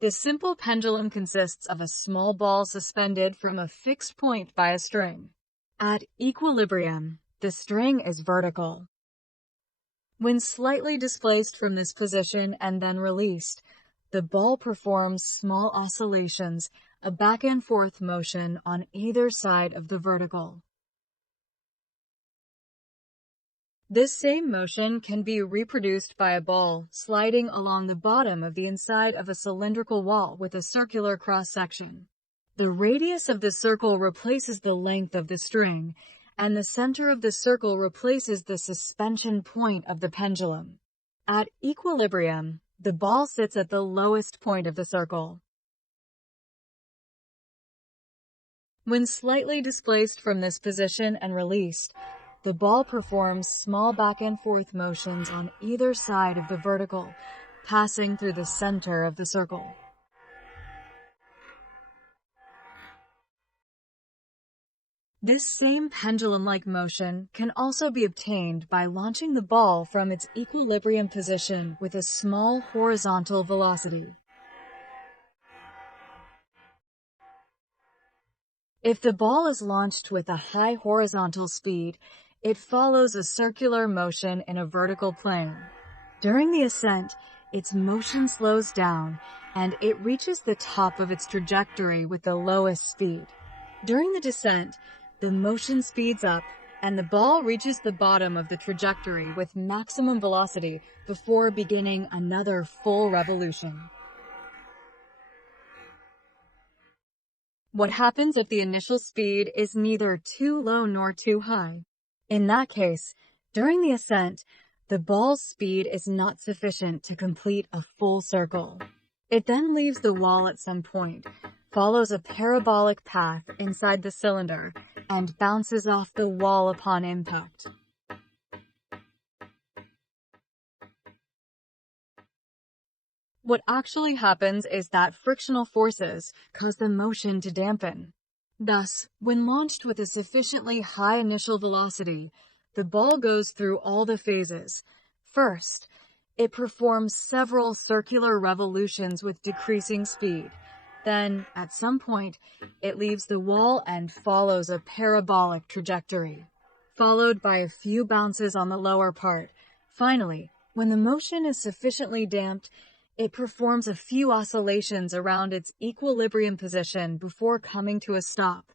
This simple pendulum consists of a small ball suspended from a fixed point by a string. At equilibrium, the string is vertical. When slightly displaced from this position and then released, the ball performs small oscillations, a back and forth motion on either side of the vertical. This same motion can be reproduced by a ball sliding along the bottom of the inside of a cylindrical wall with a circular cross-section. The radius of the circle replaces the length of the string, and the center of the circle replaces the suspension point of the pendulum. At equilibrium, the ball sits at the lowest point of the circle. When slightly displaced from this position and released, the ball performs small back and forth motions on either side of the vertical, passing through the center of the circle. This same pendulum-like motion can also be obtained by launching the ball from its equilibrium position with a small horizontal velocity. If the ball is launched with a high horizontal speed, it follows a circular motion in a vertical plane. During the ascent, its motion slows down, and it reaches the top of its trajectory with the lowest speed. During the descent, the motion speeds up, and the ball reaches the bottom of the trajectory with maximum velocity before beginning another full revolution. What happens if the initial speed is neither too low nor too high? In that case, during the ascent, the ball's speed is not sufficient to complete a full circle. It then leaves the wall at some point, follows a parabolic path inside the cylinder, and bounces off the wall upon impact. What actually happens is that frictional forces cause the motion to dampen. Thus, when launched with a sufficiently high initial velocity, the ball goes through all the phases. First, it performs several circular revolutions with decreasing speed. Then, at some point, it leaves the wall and follows a parabolic trajectory, followed by a few bounces on the lower part. Finally, when the motion is sufficiently damped, it performs a few oscillations around its equilibrium position before coming to a stop.